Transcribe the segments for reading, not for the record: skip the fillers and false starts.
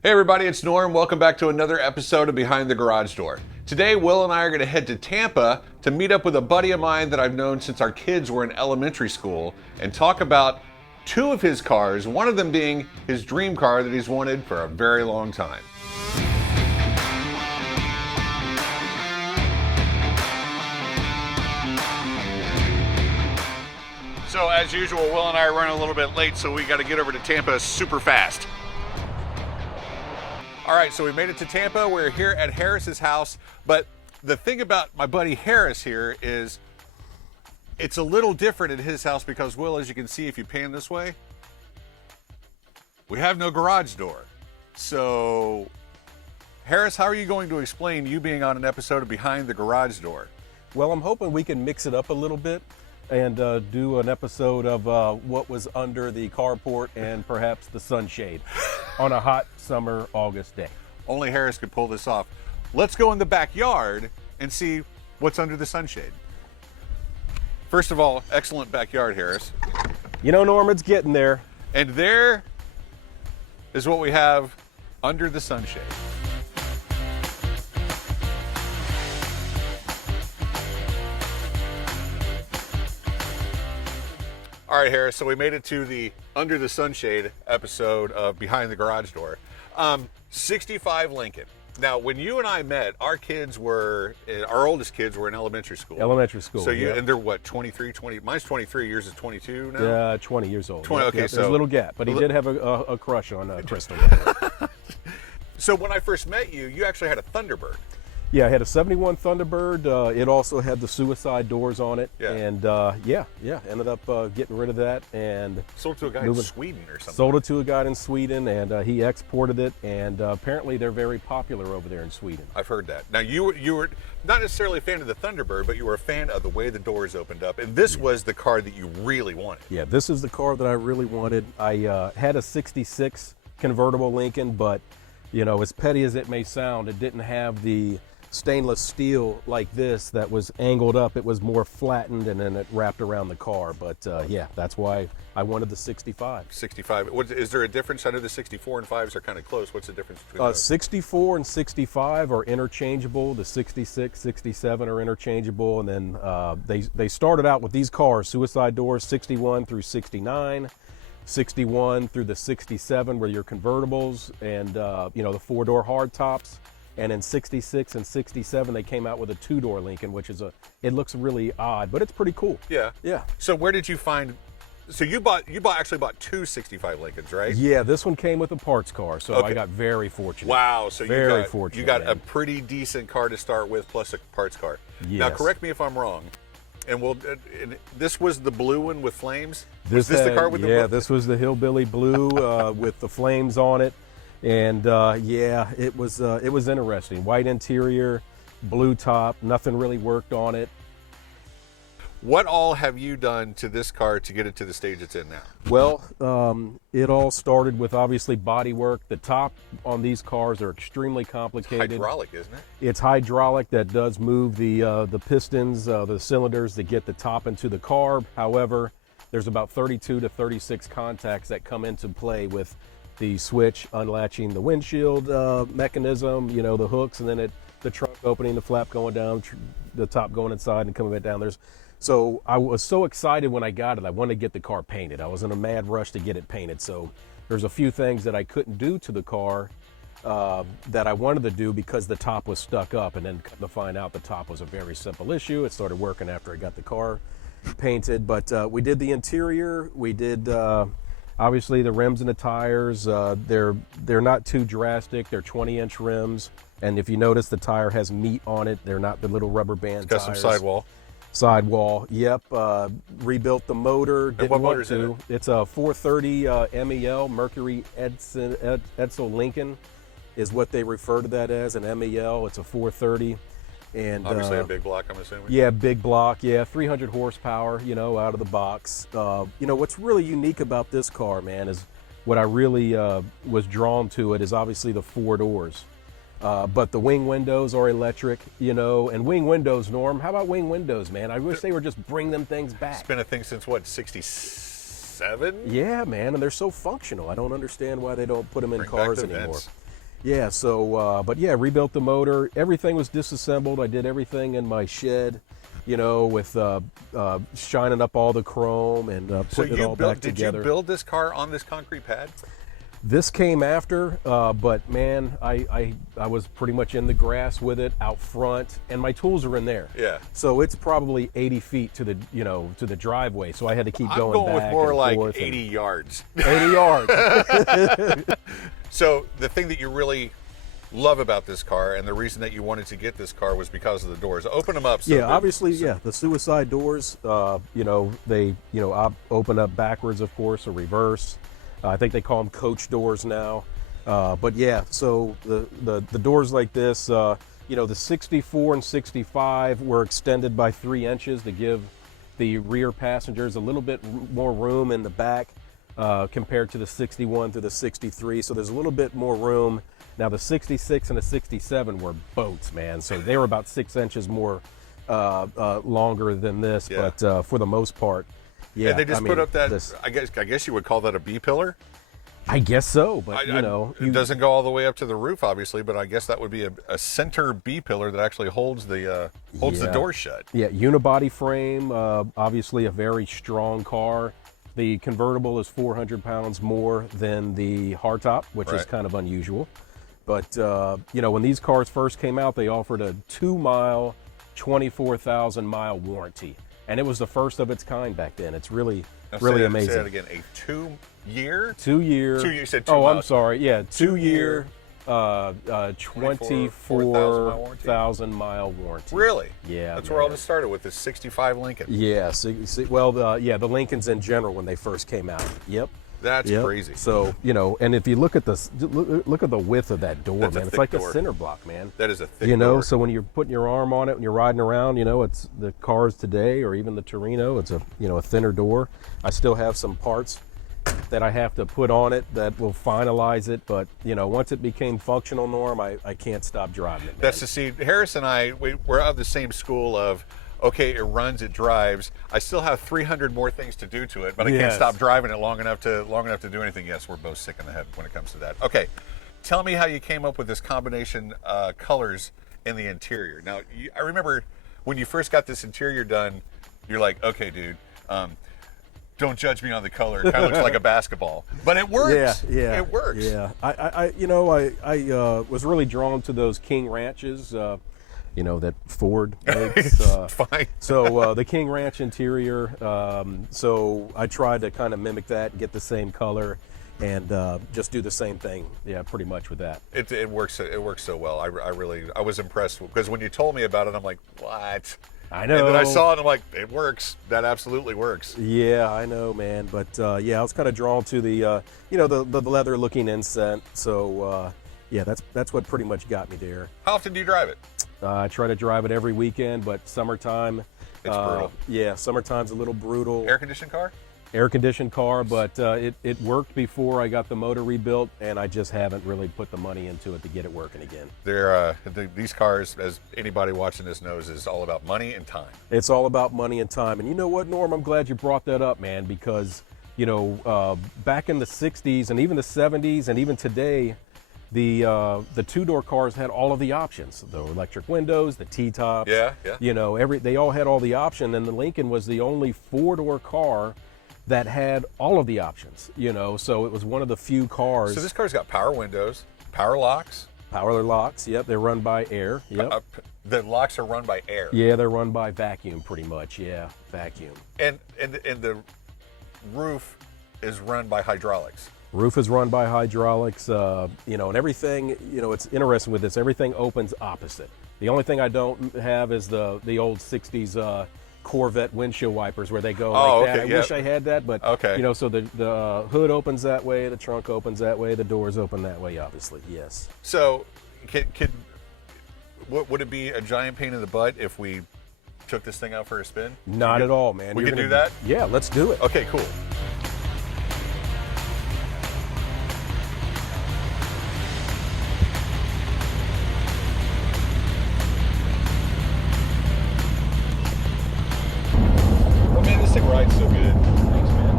Hey everybody, it's Norm. Welcome back to another episode of Behind the Garage Door. Today, Will and I are going to head to Tampa to meet up with a buddy of mine that I've known since our kids were in elementary school and talk about two of his cars, one of them being his dream car that he's wanted for a very long time. So as usual, Will and I are running a little bit late, so we got to get over to Tampa super fast. All right, so we made it to Tampa. We're here at Harris's house, but the thing about my buddy Harris here is it's a little different at his house because, Will, as you can see, if you pan this way, we have no garage door. So, Harris, how are you going to explain you being on an episode of Behind the Garage Door? Well, I'm hoping we can mix it up a little bit and do an episode of what was under the carport and perhaps the sunshade on a hot summer August day. Only Harris could pull this off. Let's go in the backyard and see what's under the sunshade. First of all, excellent backyard, Harris. You know, Norm, it's getting there. And there is what we have under the sunshade. All right, Harris, so we made it to the Under the Sunshade episode of Behind the Garage Door. 65 Lincoln. Now, when you and I met, our oldest kids were in elementary school. Elementary school, So yeah. and they're what, 23, 20, mine's 23, yours is 22 now? Yeah, 20 years old. 20, okay, There's so a little gap, but he did have a crush on Crystal. So when I first met you, you actually had a Thunderbird. Yeah, I had a 71 Thunderbird. It also had the suicide doors on it. Yeah. And ended up getting rid of that and Sold to a guy in Sweden or something. sold it to a guy in Sweden, and he exported it. And apparently they're very popular over there in Sweden. I've heard that. Now, you were not necessarily a fan of the Thunderbird, but you were a fan of the way the doors opened up. And this was the car that you really wanted. Yeah, this is the car that I really wanted. I had a 66 convertible Lincoln, but, you know, as petty as it may sound, it didn't have the stainless steel like this that was angled up. It was more flattened and then it wrapped around the car. But yeah, that's why I wanted the 65. 65. Is there a difference? I know the 64 and 5s are kind of close. What's the difference between those? 64 and 65 are interchangeable. The 66, 67 are interchangeable. And then they started out with these cars, suicide doors, 61 through 69. 61 through the 67 were your convertibles and, the four-door hardtops. And in 66 and 67, they came out with a two-door Lincoln, which is it looks really odd, but it's pretty cool. Yeah. Yeah. So where did you find, so you actually bought two 65 Lincolns, right? Yeah, this one came with a parts car, so Okay. I got very fortunate. Wow. So Very fortunate, you got a man. pretty decent car to start with plus a parts car. Now, Yes. correct me if I'm wrong. And this was the blue one with flames? Was this the car with the Yeah, this was the Hillbilly Blue with the flames on it. And it was interesting. White interior, blue top, nothing really worked on it. What all have you done to this car to get it to the stage it's in now? Well, it all started with obviously body work. The top on these cars are extremely complicated. Hydraulic, isn't it? It's hydraulic that does move the pistons, the cylinders that get the top into the car. However, there's about 32 to 36 contacts that come into play with the switch unlatching the windshield mechanism, the hooks, and then the trunk opening, the flap going down, the top going inside and coming back down. So I was so excited when I got it. I wanted to get the car painted. I was in a mad rush to get it painted. So there's a few things that I couldn't do to the car that I wanted to do because the top was stuck up. And then to find out the top was a very simple issue. It started working after I got the car painted. But we did the interior. We did obviously the rims and the tires. They're not too drastic. They're 20-inch rims. And if you notice, the tire has meat on it. They're not the little rubber band tires. Got some sidewall. Sidewall, yep. Rebuilt the motor. And what motor's in it? It's a 430 MEL, Mercury Edsel Lincoln is what they refer to that as, an MEL. It's a 430. And obviously a big block, I'm assuming. Yeah, big block. Yeah, 300 horsepower, out of the box. What's really unique about this car, man, is what I really was drawn to it is obviously the four doors. But the wing windows are electric, and wing windows, Norm. How about wing windows, man? I wish they would just bring them things back. It's been a thing since, what, 67? Yeah, man, and they're so functional. I don't understand why they don't put them in cars anymore. Yeah, so, but yeah, rebuilt the motor. Everything was disassembled. I did everything in my shed, with shining up all the chrome and putting it all back together. Did you build this car on this concrete pad? This came after, but man, I was pretty much in the grass with it out front, and my tools are in there. Yeah. So it's probably 80 feet to the to the driveway. So I had to keep going back. I'm going with more and like forth 80 yards. 80 yards. So the thing that you really love about this car, and the reason that you wanted to get this car, was because of the doors. Open them up. Yeah, obviously, yeah. The suicide doors, they open up backwards, of course, or reverse. I think they call them coach doors now. But yeah, so the doors like this, the 64 and 65 were extended by 3 inches to give the rear passengers a little bit more room in the back compared to the 61 to the 63. So there's a little bit more room. Now the 66 and the 67 were boats, man. So they were about 6 inches more longer than this, yeah. but for the most part, yeah. And they just put up that, I guess you would call that a B pillar? I guess so, but it doesn't go all the way up to the roof, obviously, but I guess that would be a center B pillar that actually holds the door shut. Yeah, unibody frame, obviously a very strong car. The convertible is 400 pounds more than the hardtop, which is kind of unusual. But when these cars first came out, they offered a 2-mile, 24,000-mile warranty. And it was the first of its kind back then. It's really amazing. Say that again. A 2-year? 2 year. 2 year. You said 2 Oh, miles. I'm sorry. Yeah, 2 year, 24,000 mile warranty. Really? Yeah. That's where all this started with, this 65 Lincoln. Yeah. The Lincolns in general when they first came out. Yep. That's crazy. So and if you look at look at the width of that door, man, it's like door. a center block, man. That is a thick door. So when you're putting your arm on it and you're riding around, it's the cars today or even the Torino. It's a thinner door. I still have some parts that I have to put on it that will finalize it, but once it became functional, Norm, I can't stop driving it, man. That's to see. Harris and I, we're of the same school of, okay, it runs, it drives. I still have 300 more things to do to it, but I can't stop driving it long enough to do anything. Yes, we're both sick in the head when it comes to that. Okay, tell me how you came up with this combination colors in the interior. Now, I remember when you first got this interior done, you're like, okay, dude, don't judge me on the color. It kind of looks like a basketball, but it works. Yeah, it works. Yeah, I was really drawn to those King Ranches. That Ford makes. Fine. So the King Ranch interior. So I tried to kind of mimic that and get the same color, and just do the same thing. Yeah, pretty much with that. It works. It works so well. I was impressed because when you told me about it, I'm like, what? I know. And then I saw it, and I'm like, it works. That absolutely works. Yeah, I know, man. But I was kind of drawn to the the leather-looking incent. So that's what pretty much got me there. How often do you drive it? I try to drive it every weekend, but summertime, it's brutal. Yeah, summertime's a little brutal. Air-conditioned car? Air-conditioned car, but it worked before I got the motor rebuilt, and I just haven't really put the money into it to get it working again. These cars, as anybody watching this knows, is all about money and time. It's all about money and time. And you know what, Norm? I'm glad you brought that up, man, because, back in the 60s and even the 70s and even today, the 2-door cars had all of the options: the electric windows, the T-tops. Yeah. They all had all the options, and the Lincoln was the only 4-door car that had all of the options. So it was one of the few cars. So this car's got power windows, power locks. Power locks. Yep, they're run by air. Yep. The locks are run by air. Yeah, they're run by vacuum, pretty much. Yeah, vacuum. And the roof is run by hydraulics. Roof is run by hydraulics, and everything, it's interesting with this, everything opens opposite. The only thing I don't have is the old 60s Corvette windshield wipers where they go like that. I wish I had that, but, so the hood opens that way, the trunk opens that way, the doors open that way, obviously, yes. So, would it be a giant pain in the butt if we took this thing out for a spin? Not at all, man. We can do that? Yeah, let's do it. Okay, cool. Ride's so good. Thanks, man.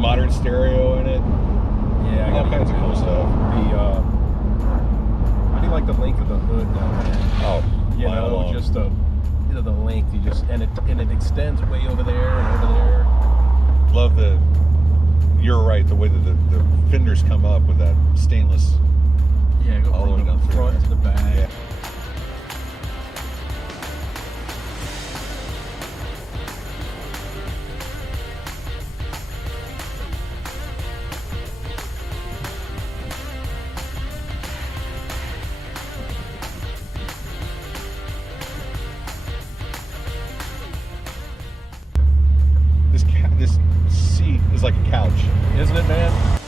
Modern stereo in it. Yeah, all kinds of cool stuff. How do you like the length of the hood down there? Oh, you know, long. just the length. You just and it extends way over there and over there. Love the. You're right. The way that the fenders come up with that stainless. Yeah, go all the way from down the through front there. to the back. Yeah. This seat is like a couch. Isn't it, man?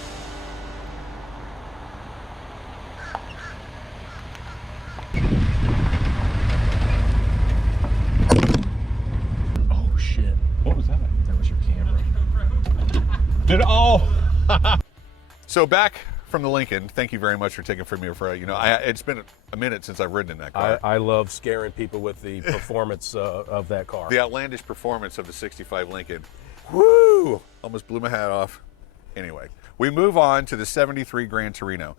Oh shit! What was that? That was your camera. So back from the Lincoln. Thank you very much for taking for me for it's been a minute since I've ridden in that car. I love scaring people with the performance of that car. The outlandish performance of the '65 Lincoln. Woo! Almost blew my hat off. Anyway, we move on to the '73 Gran Torino.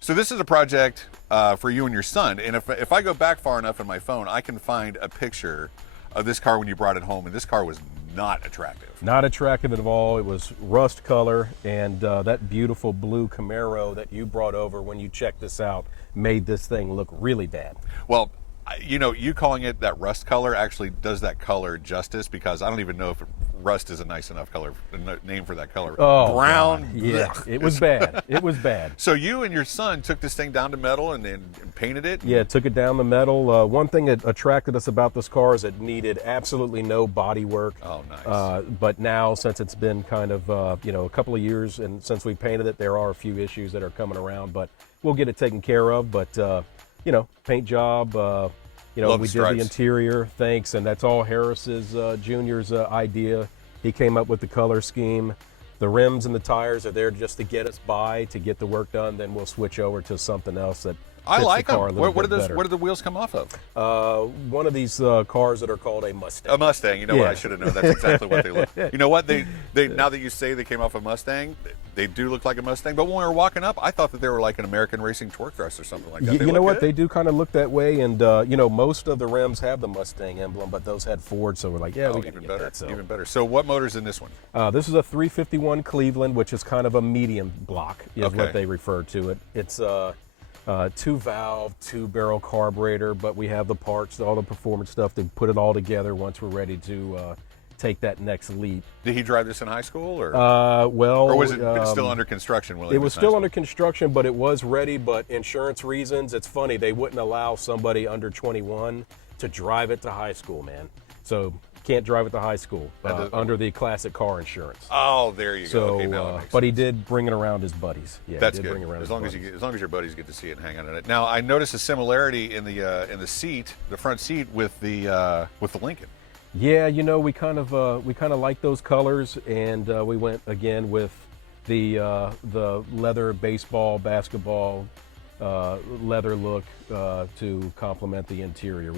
So this is a project for you and your son. And if I go back far enough in my phone, I can find a picture of this car when you brought it home, and this car was not attractive. Not attractive at all. It was rust color, and that beautiful blue Camaro that you brought over when you checked this out made this thing look really bad. Well, you calling it that rust color actually does that color justice, because I don't even know if rust is a nice enough color name for that color. Oh, brown. God. Yeah, it was bad. It was bad. So you and your son took this thing down to metal and then painted it? Yeah, took it down the metal. One thing that attracted us about this car is it needed absolutely no body work. Oh, nice. But now, since it's been kind of a couple of years, and since we painted it, there are a few issues that are coming around, but we'll get it taken care of. But paint job. Love we the did the stripes. interior, thanks, and that's all Harris's Junior's idea. He came up with the color scheme. The rims and the tires are there just to get us by, to get the work done. Then we'll switch over to something else that I fits like the car them. a little Where bit better. do the wheels come off of? One of these cars that are called a Mustang. A Mustang. You know what? Yeah. I should have known. That's exactly what they look. You know what? They now that you say they came off a Mustang, they do look like a Mustang. But when we were walking up, I thought that they were like an American Racing Torque Thrust or something like that. You They know look what? good. They do kind of look that way, and most of the rims have the Mustang emblem, but those had Ford, so we're like, yeah, we can even get better. that. So. Even better. So what motor's in this one? This is a 351 Cleveland, which is kind of a medium block, is Okay. what they refer to it. It's a 2-valve, 2-barrel carburetor, but we have the parts, all the performance stuff to put it all together once we're ready to take that next leap. Did he drive this in high school, or was it still under construction? When It was still under construction, but it was ready. But insurance reasons, it's funny, they wouldn't allow somebody under 21 to drive it to high school, man. So can't drive it to high school under the classic car insurance. Oh, there you go. So, Okay, now that makes but he sense. did bring it around his buddies. Yeah, That's he did good. bring it around As his long buddies. as your buddies get to see it and hang out in it. Now I noticed a similarity in the seat, the front seat, with the Lincoln. Yeah, we kind of like those colors, and we went again with the leather baseball, basketball leather look to complement the interior.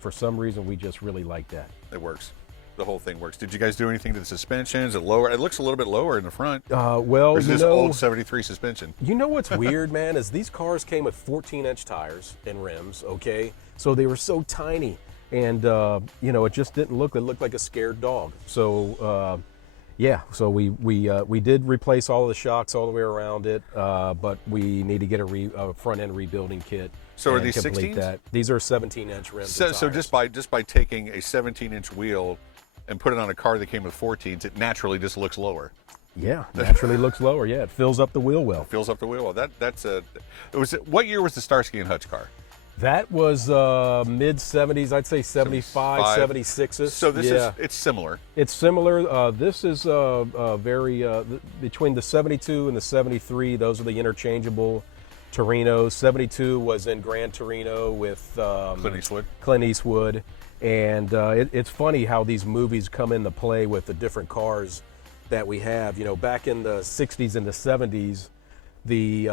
For some reason, we just really like that. It works. The whole thing works. Did you guys do anything to the suspension? Is it lower? It looks a little bit lower in the front. Well, Or is this old '73 suspension? You know what's weird, man, is these cars came with 14-inch tires and rims, okay? So they were so tiny, and, it just didn't look, it looked like a scared dog. So, so we did replace all of the shocks all the way around it, but we need to get a front-end rebuilding kit. So are and these complete 16s? that. These are 17-inch rims. So and tires. just by taking a 17-inch wheel and put it on a car that came with 14s, it naturally just looks lower. Yeah, naturally looks lower. Yeah, it fills up the wheel well. Fills up the wheel. What year was the Starsky and Hutch car? That was mid-70s, I'd say 75, 76-ish. So it's similar. It's similar. This is very, between the 72 and the 73, those are the interchangeable Torinos. 72 was in Gran Torino with Clint Eastwood. And it's funny how these movies come into play with the different cars that we have. Back in the 60s and the 70s, the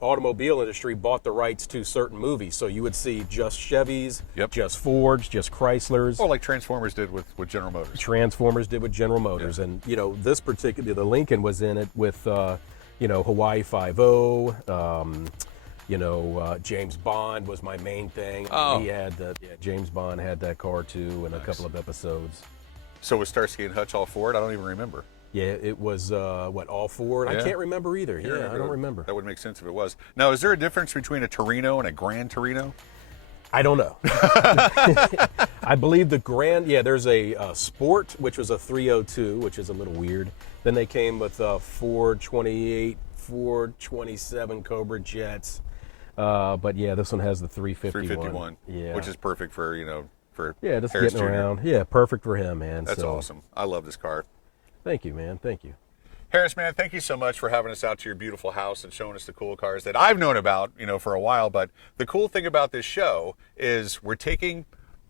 automobile industry bought the rights to certain movies. So you would see just Chevys, just Fords, just Chryslers. Or like Transformers did with General Motors. Transformers did with General Motors. Yeah. And, this particular, the Lincoln was in it with Hawaii 5-0. James Bond was my main thing. Oh. He had James Bond had that car too in a couple of episodes. So was Starsky and Hutch all Ford? I don't even remember. Yeah, it was all Ford. Yeah. I can't remember either. Yeah, I don't remember. That would make sense if it was. Now, is there a difference between a Torino and a Gran Torino? I don't know. I believe there's a Sport, which was a 302, which is a little weird. Then they came with Ford 28, Ford 27 Cobra Jets. But yeah, this one has the 351. 351, yeah, which is perfect for, for just Harris getting Jr. around. Yeah, perfect for him, man. That's awesome. I love this car. Thank you, man. Thank you. Harris, man, thank you so much for having us out to your beautiful house and showing us the cool cars that I've known about, for a while. But the cool thing about this show is we're taking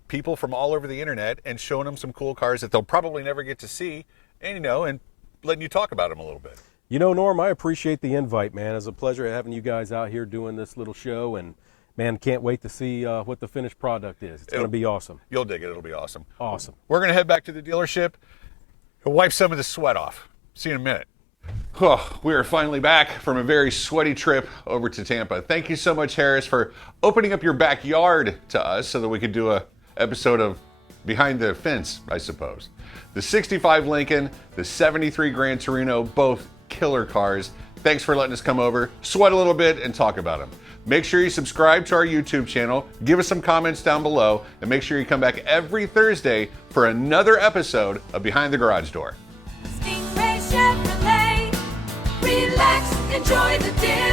people from all over the internet and showing them some cool cars that they'll probably never get to see, and and letting you talk about them a little bit. Norm, I appreciate the invite, man. It's a pleasure having you guys out here doing this little show, and man, can't wait to see what the finished product is. It's going to be awesome. You'll dig it. It'll be awesome. Awesome. We're going to head back to the dealership and wipe some of the sweat off. See you in a minute. Oh, we are finally back from a very sweaty trip over to Tampa. Thank you so much, Harris, for opening up your backyard to us so that we could do a episode of Behind the Fence, I suppose. The 65 Lincoln, the 73 Gran Torino, both killer cars. Thanks for letting us come over, sweat a little bit, and talk about them. Make sure you subscribe to our YouTube channel, give us some comments down below, and make sure you come back every Thursday for another episode of Behind the Garage Door. Stingray Chevrolet, relax, enjoy the day.